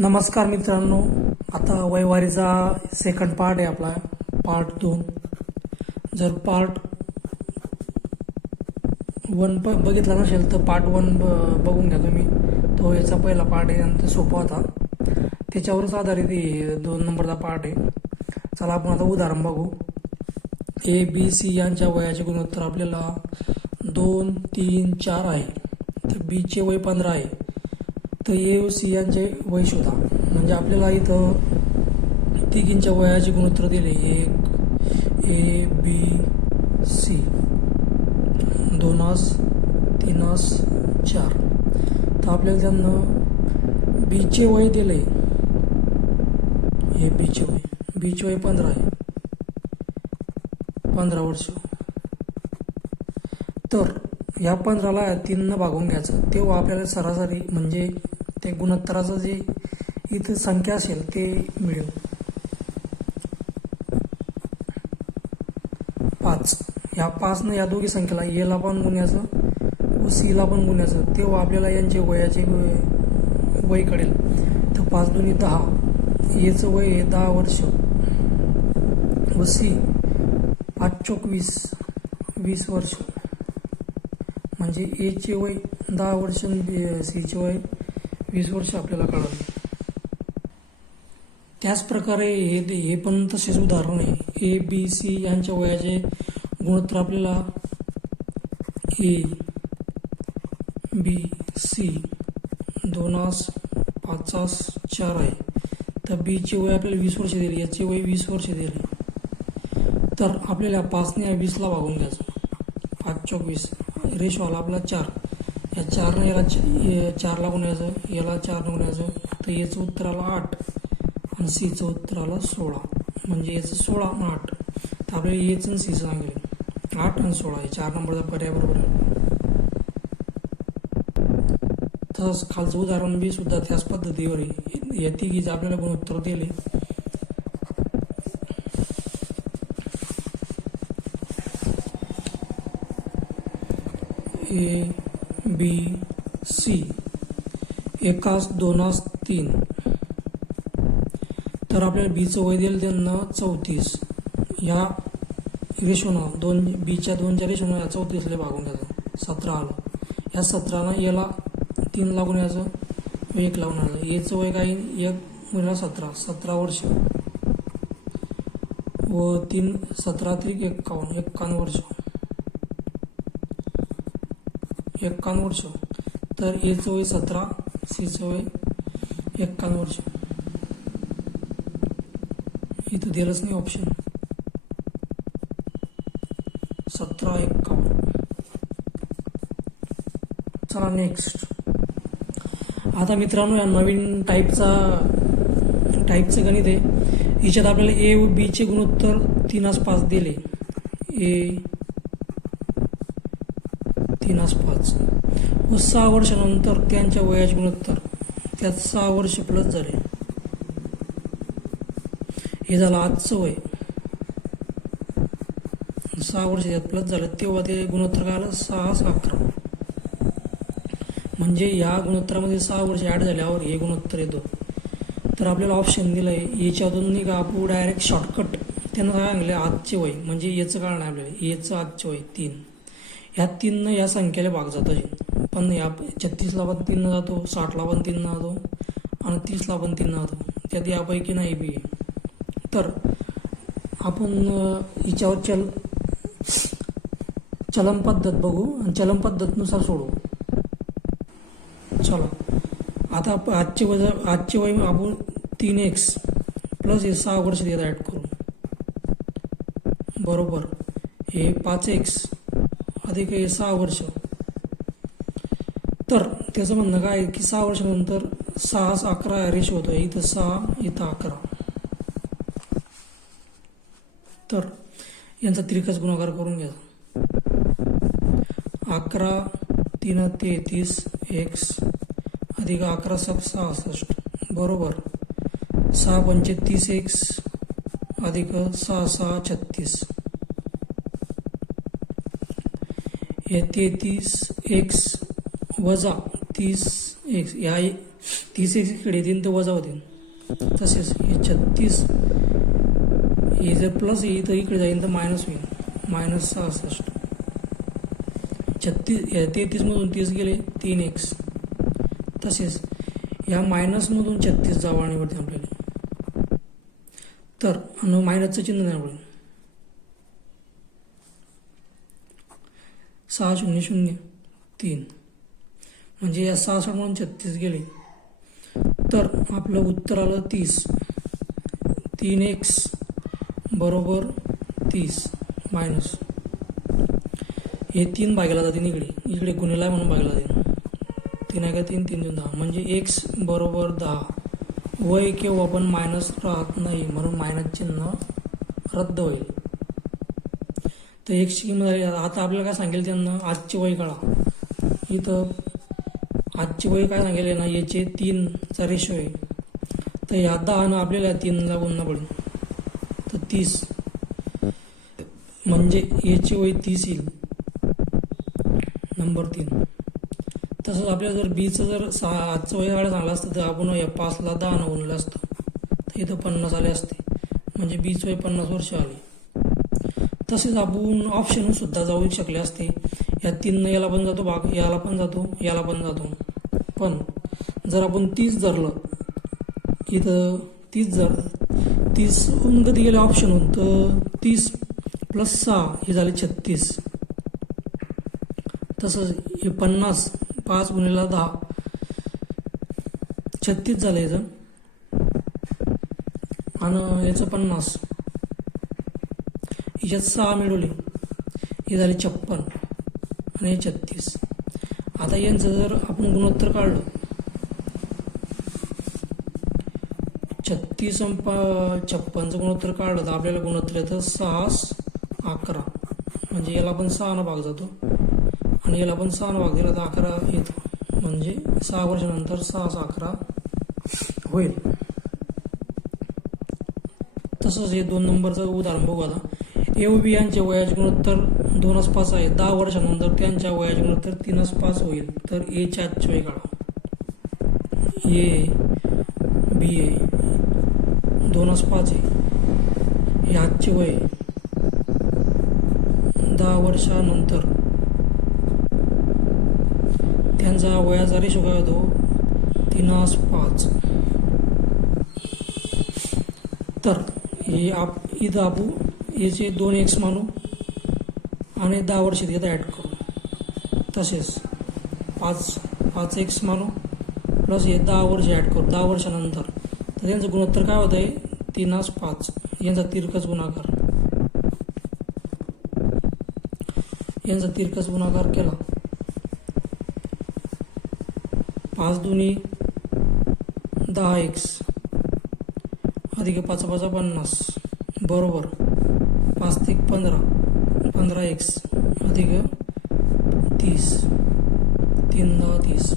नमस्कार मित्रांनो, आता वयवारीचा सेकंड पार्ट आहे आपला, पार्ट 2. जर पार्ट 1 बघितला नसेल तर पार्ट 1 बघून घ्या तुम्ही. तो याचा पहिला पार्ट आहे आणि तो सोपा होता, त्याच्यावरच आधारित 2 नंबरचा पार्ट आहे. चला आपण आता उदाहरण बघू. ए बी सी यांच्या वयाचे गुणोत्तर आपल्याला 2, 3, 4 आहे. तर बीचे वय 15 आहे. तर ए व सी यांचे वय शोधा. म्हणजे आपल्याला इथं तिघींच्या वयाचे गुणोत्तर दिले. 1 ए बी सी, 2 3 4. तर आपल्याला त्यांना बीचे वय दिले. हे बीचे वय 15 आहे, 15 वर्ष. तर या 15ला 3 भागून घ्यायचं, तेव्हा आपल्याला सरासरी म्हणजे ते गुणोत्तराचं जे इथं संख्या असेल ते मिळेल. 5. या 5 या दोघी संख्येला एला पण गुण्याचं व सीला पण गुण्याचं, तेव्हा आपल्याला यांचे वयाचे वय कळेल. तर 5 दुनी 10, एचं वय आहे 10 वर्ष व सी 5 चोक 20 वर्ष. म्हणजे एचे वय 10 वर्ष आणि सीचे वय 20 वर्ष आपल्याला कळालं. त्याचप्रकारे हे पण तसेच उदाहरण आहे. ए बी सी यांच्या वयाचे गुणोत्तर आपल्याला ए बी सी 2 5 4 आहे. तर बीचे वय आपल्याला 20 वर्ष दिले, याचे वय 20 वर्ष दिले. तर आपल्याला 5ने 20ला भागून घ्यायचं. 5 चोक 20, रेशो आला आपला 4. या 4ने याला 4ला गुणायचं, याला 4ने गुणायचं. तर याचं उत्तर आलं 8 आणि सीचं उत्तर आलं 16. म्हणजे याचं 16 आणि 8. तर आपल्याला एचं आणि सीचं सांगितलं 8 आणि 16. हे 4 नंबरचा पर्याय बरोबर आहे. तसंच खालचं उदाहरण बी सुद्धा त्याच पद्धतीवर आहे. या तिघीचं आपल्याला गुणोत्तर दिले. A B C 1 2 3. तर आपल्याला बीचं वय दिलं त्यांना 34. या रेशोनं बीच्या 2च्या रेशोनं 34ला भागून घ्यायचं, 17 आलं. या 17नं याला 3 लागून यायचं, 1 लागून यायचं. याचं वय काय 1 गुणिले 17 वर्ष व 3 17 त्रिक 51 वर्ष. 51 वर्ष. तर एचं वय 17, सीचं वय 51 वर्ष. इथं दिलंच नाही ऑप्शन. 17 51. चला नेक्स्ट. आता मित्रांनो, या नवीन टाईपचं गणित आहे. याच्यात आपल्याला ए व बीचे गुणोत्तर 3:5 दिले. ए 3:5 व 6 वर्षानंतर त्यांच्या वयाचे गुणोत्तर, त्यात 6 वर्ष प्लस झाले. हे झालं आजचं वय. 6 वर्ष त्यात प्लस झालं, तेव्हा ते गुणोत्तर काय आलं 6 11. म्हणजे या गुणोत्तरामध्ये 6 वर्ष ॲड झाल्यावर हे गुणोत्तर येतो. तर आपल्याला ऑप्शन दिलं आहे. याच्यातून नाही का आपण डायरेक्ट शॉर्टकट त्यांना काय सांगितलं आजचे वय, म्हणजे याचं काढणं आहे आपल्याला. याचं आजचे वय 3. ह्या 3 या संख्येला भाग जातो. पण या 36ला पण 3 जातो, 60ला पण 3 जातो आणि 30ला पण 3 जातो. त्यात यापैकी नाही बी. तर आपण हिच्यावर चलन पद्धत बघू आणि चलन पद्धतीनुसार सोडवू. चला आता आजचे वय आपण 3x प्लस हे 6 वर्ष देत ॲड करू, बरोबर. हे 5x अधिक हे 6 वर्ष. तर त्याचं म्हणणं काय की 6 वर्षानंतर 6 11 रेशो होतो. इथं 6 इथं 11. तर यांचा त्रिकच गुणाकार करून घ्या. 11 3 33 x अधिक 11 7 66 बरोबर. 6 5 30x अधिक 6 6 36. हे 33x वजा 30x. या 30 इकडे येतील तर वजा होतील. तसेच हे 36 हे जर प्लस येईल तर इकडे जाईल तर मायनस होईल, -66. 33मधून 30 गेले 3x. तसेच या मायनसमधून 36 जावं आणीवरती आपल्याला, तर मायनसचं चिन्ह नाही पडेल. 6003 म्हणजे या 66 म्हणून 36 गेले, तर आपलं उत्तर आलं 30. 3x बरोबर 30 मायनस हे 3 भागायला जातील, इकडे गुन्हेला म्हणून भागायला जाईल. 3 आहे का 3 3 2 10 म्हणजे x बरोबर 10. वय केव्हा पण मायनस राहत नाही म्हणून मायनस चिन्ह रद्द होईल. तर x ची किंमत झाली. आता आपल्याला काय सांगेल त्यांना आजचे वय काढा. इथं आजचे वय काय सांगेल ना, याचे 3चा रेशो आहे, तर ह्या 10 आपल्याला 3ला गुणणं पडेल, तर 30 म्हणजे याचे वय 30 येईल, नंबर 3. तसंच आपल्याला जर बीचं जर आजचं वय काढायला सांगलं असतं तर आपण या 5ला 10 गुणलं असतं, तर इथं 50 आले असते, म्हणजे बीचं वय 50 वर्ष आले. तसेच आपण ऑप्शन सुद्धा जाऊ शकले असते. या 3 याला पण जातो भाग, याला पण जातो, याला पण जातो. पण जर आपण 30 धरलं, इथं 30 कधी गेले ऑप्शन होऊन, तर 30 + 6 हे झाले 36. तसंच हे 50 5 × 10 36 झालं याचं, आणि याचं 50 याच्यात 6 मिळवले, हे झाले 56 आणि हे 36. आता यांचं जर आपण गुणोत्तर काढलं, 36 आणि 56चं गुणोत्तर काढलं तर आपल्याला गुणोत्तर येतं 6 11, म्हणजे याला पण 6 भाग जातो आणि याला पण 6 भाग दिला तर 11 येतो, म्हणजे 6 वर्षानंतर 6 11 होईल. तसंच हे 2 नंबरचं उदाहरण बघू. आता A-B यांच्या वयाचे गुणोत्तर 2:5 आहे. 10 वर्षानंतर त्यांच्या वयाचे गुणोत्तर 3:5 होईल, तर Aचे आजचे वय काढा. A-B 2:5 आहे, हे आजचे वय 10 वर्षानंतर त्यांचा वयाचा रेशो काय होतो 3:5. तर हे इथं आपण याचे 2x मानू आणि 10 वर्ष इथं ॲड करू. तसेच 5x मानू प्लस हे 10 वर्ष ॲड करू 10 वर्षानंतर, तर त्यांचं गुणोत्तर काय होतं आहे 3:5. यांचा तिरकस गुणाकार केला, 5 दुनी 10x अधिक 5 5 50 बरोबर 5 ते 15x अधिक 30 3 10 30.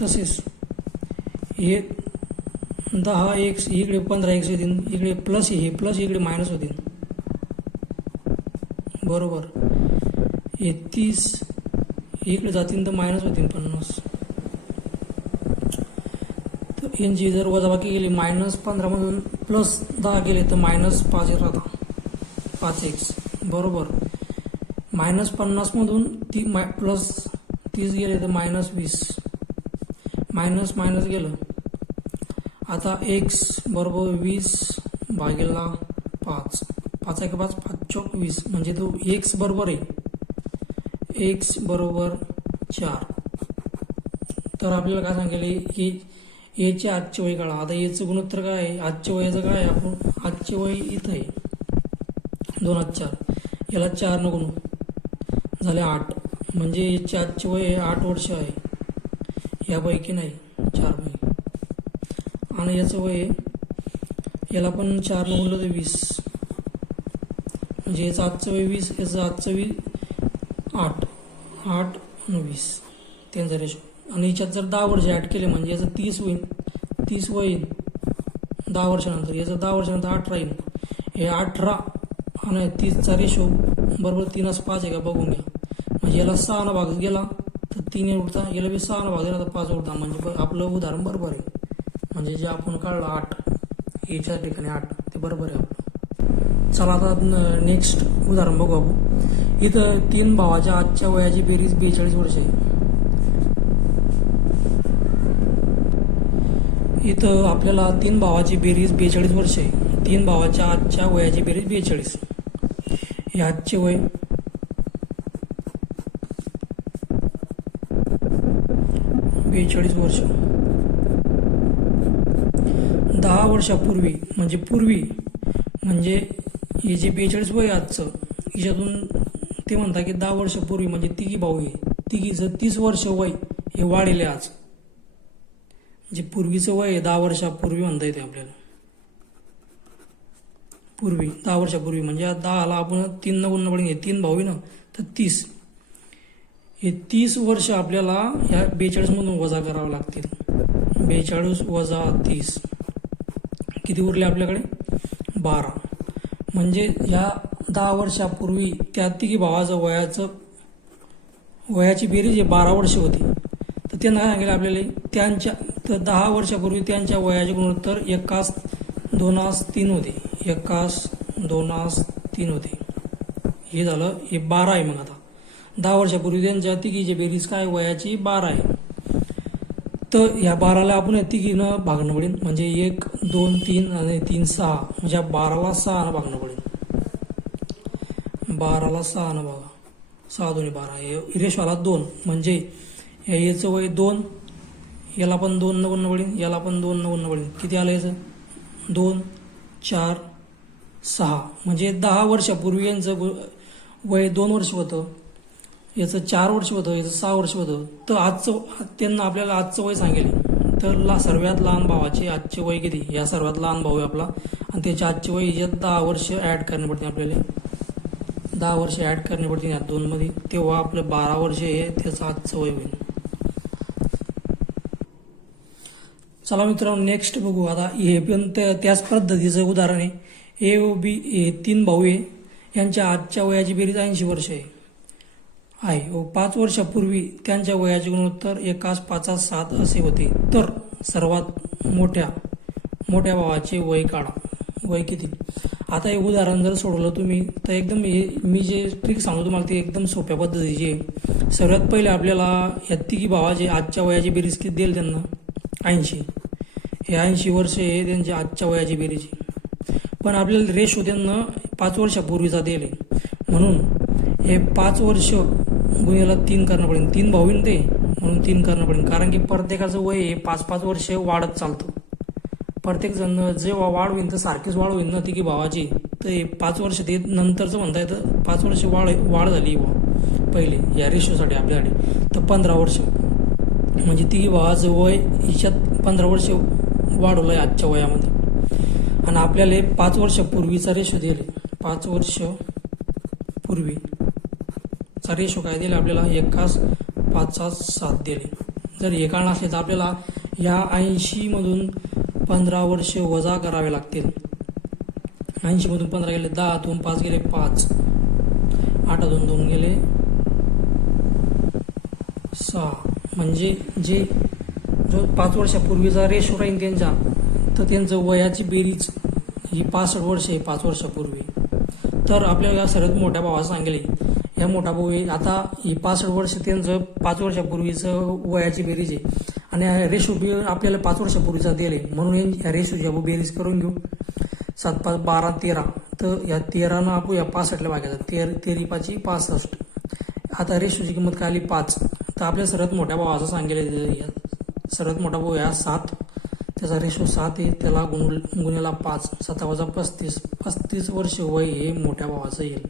तसेच हे 10x इकडे 15x होतील, इकडे प्लस हे प्लस इकडे मायनस होतील, बरोबर. हे 30 इकडे जातील तर मायनस होतील 50. तर यांची जर वजाबाकी गेली -15 मधून +10 गेले तर -5 राहतात 5x बरोबर. -50 मधून +30 गेले तर -20, मायनस गेलं. आता x बरोबर 20 भागिले 5, 5 1 5 5 चौक 20, म्हणजे तो x बरोबर आहे x बरोबर 4. तर आपल्याला काय सांगितले की याचे आजचे वय काढा. आता याचं गुणोत्तर काय आहे, आजच्या वयाचं काय आहे, आपण आजचे वय इथं आहे 2:4, याला 4 न गुणू झाले 8, म्हणजे याचे आजचे वय 8 वर्ष आहे, यापैकी नाही 4 पैकी. आणि याचं वय याला पण 4 न गुणलं तर 20, म्हणजे याचं आजचं वय 20, याचं आजचं वय 8 8 आणि 20 त्यांचा रेशो. आणि याच्यात जर 10 वर्ष ॲड केले म्हणजे याचं 30 होईल, 30 वय येईल 10 वर्षानंतर, याचं 10 वर्षानंतर 18 येईल. हे 18 आणि 30चा रेशो बरोबर 3:5 आहे का बघून घ्या, म्हणजे याला 6 न भाग गेला तर 3 उरता, याला बी 6 न भाग गेला तर 5 उरता. म्हणजे आपलं उदाहरण बरोबर आहे. म्हणजे जे आपण काढलं 8, याच्या ठिकाणी 8 ते बरोबर आहे आपलं. चला आता नेक्स्ट उदाहरण बघू आपण. इथं 3 भावाच्या आजच्या वयाची बेरीज 42 वर्ष आहे. इथं आपल्याला 3 भावाची बेरीज 42 वर्ष आहे. 3 भावाच्या आजच्या वयाची बेरीज 42. हे आजचे वय 42 वर्ष. 10 वर्षापूर्वी म्हणजे हे जे 42 वय आजचं, याच्यातून ते म्हणतात की 10 वर्षापूर्वी म्हणजे तिघी भाऊ आहे, तिघीचं 30 वर्ष वय हे वाढेल आज. जे पूर्वीचं वय आहे 10 वर्षापूर्वी म्हणता येते आपल्याला. पूर्वी 10 वर्षापूर्वी म्हणजे 10ला आपण 3 न गुणन पडेल, 3 भाऊ आहे ना तर 30. हे 30 वर्ष आपल्याला ह्या 42 मधून वजा करावं लागतील. 42 वजा 30 किती उरले आपल्याकडे? 12. म्हणजे ह्या 10 वर्षापूर्वी त्या तिघी भावाचं वयाची बेरीज 12 वर्ष होती. तर त्यांना काय सांगितलं आपल्याला, त्यांच्या तर 10 वर्षापूर्वी त्यांच्या वयाचे गुणोत्तर 1:2:3 होते. 1:2:3 होते. हे झालं, हे 12 आहे. मग आता 10 वर्षापूर्वी त्यांच्या तिघीची बेरीज काय वयाची 12 आहे. तर ह्या 12ला आपण या तिघीनं भागणं पडेल. म्हणजे 1, 2, 3 आणि 3, 6. म्हणजे 12ला 6 भागणं पडेल. 12ला 6 बघा, 6 2 12. हे रेशोला 2 म्हणजे याचं वय 2, याला पण 2 न गुणन पडेल, याला पण 2 न गुणन पडेल. किती आलं याचं? 2, 4, 6. म्हणजे 10 वर्षापूर्वी यांचं वय 2 वर्ष होतं, याचं 4 वर्ष होतं, याचं 6 वर्ष होतं. तर आजचं त्यांना आपल्याला आजचं वय सांगेल. तर सर्वात लहान भावाचे आजचे वय किती? या सर्वात लहान भाऊ आहे आपला आणि त्याचे आजचे वय याच्यात 10 वर्ष ॲड करणे पडते आपल्याला. 10 वर्ष ॲड करणे पडते या दोनमध्ये. तेव्हा आपलं 12 वर्ष हे त्याचं आजचं वय होईल. चला मित्रांनो नेक्स्ट बघू. आता हे पण त्याच पद्धतीचं उदाहरण आहे. ए व बी हे 3 भाऊ आहे, यांच्या आजच्या वयाची बेरीज 80 वर्ष आहे. 5 वर्षापूर्वी त्यांच्या वयाचे गुणोत्तर 1:5:7 असे होते. तर सर्वात मोठ्या भावाचे वय काढा. वय किती? आता हे उदाहरण जर सोडवलं तुम्ही तर एकदम मी जे ट्रिक सांगतो तुम्हाला ते एकदम सोप्या पद्धतीची आहे. सर्वात पहिले आपल्याला या तिघी भावाचे आजच्या वयाची बेरीज किती देईल त्यांना? 80. हे 80 वर्ष हे त्यांच्या आजच्या वयाची बेरीज. पण आपल्याला रेशो त्यांना 5 वर्षापूर्वीचा दिले, म्हणून हे 5 वर्ष गुणिले 3 करणं पडेल. 3 भाऊ ते म्हणून 3 करणं पडेल. कारण की प्रत्येकाचं वय हे 5-5 वर्ष वाढत चालतं. प्रत्येक जण जेव्हा वाढ होईल तर सारखीच वाढ होईल ना तिघी भावाची. तर हे 5 वर्ष ते नंतरचं म्हणता येतं 5 वर्ष वाढ झाली पहिले या रेशोसाठी आपल्यासाठी. तर 15 वर्ष म्हणजे तिघी भावाचं वय हिच्यात 15 वर्ष वाढवलं आहे आजच्या वयामध्ये. आणि आपल्याला 5 वर्षापूर्वीचा रेशो दिले. 5 वर्ष पूर्वीचा रेशो काय दिला आपल्याला? 1:5:7 दिले. जर हे काढणं असेल तर आपल्याला या 80 मधून 15 वर्ष वजा करावे लागतील. 80 मधून 15 गेले 10, 2 5 गेले 5, 8 2 2 गेले 6. म्हणजे जो 5 वर्षापूर्वीचा रेशो राहील त्यांचा, तर त्यांचं वयाची बेरीज ही 65 वर्ष आहे 5 वर्षापूर्वी. तर आपल्याला सर्वात मोठ्या भावाचं सांगितले. या मोठा भाऊ आहे आता ही 65 वर्ष त्यांचं 5 वर्षापूर्वीचं वयाची बेरीज आहे. आणि रेशो बी आपल्याला 5 वर्षापूर्वीचा दिले, म्हणून या रेशोची आपण बेरीज करून घेऊ. 7 5 12 13. तर या 13नं आपण या 65ला भागायचं. 13 5 65. आता रेशोची किंमत काय आली? 5. तर आपल्या सर्वात मोठ्या भावाचं सांगितलं. सर्वात मोठा भाऊ या 7, त्याचा रेशो 7 आहे, त्याला गुणिले 5, 7 - 35. 35 वर्ष वय हे मोठ्या भावाचं येईल.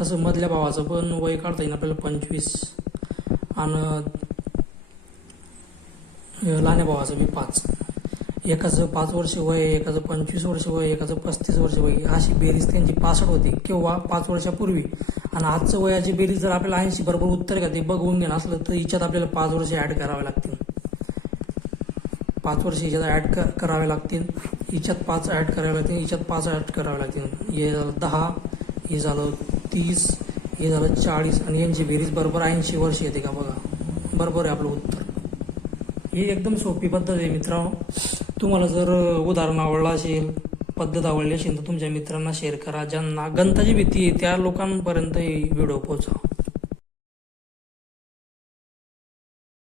तसं मधल्या भावाचं पण वय काढता येईल आपल्याला 25. आणि लहान्या भावाचं बी 5. एकाचं 5 वर्ष वय, एकाचं 25 वर्ष वय, एकाचं 35 वर्ष वय. अशी बेरीज त्यांची 65 होती किंवा 5 वर्षापूर्वी. आणि आजचं वयाची बेरीज जर आपल्याला 80 बरोबर उत्तर का ते बघून घेणं असलं तर हिच्यात आपल्याला 5 वर्ष ॲड करावे लागतील. 5 वर्ष हिच्यात ॲड करावे लागतील. हिच्यात 5 ॲड करावे लागतील, हिच्यात 5 ॲड करावे लागतील. हे झालं 10, हे झालं 30, हे झालं 40 आणि यांची बेरीज बरोबर 80 वर्ष येते का बघा. बरोबर आहे आपलं उत्तर. ही एकदम सोपी पद्धत आहे मित्रांनो. तुम्हाला जर उदाहरण आवडलं असेल, पद्धत आवडली असेल तर तुमच्या मित्रांना शेअर करा. ज्यांना गणिताची भीती आहे त्या लोकांपर्यंत ही व्हिडिओ पोहोचवा.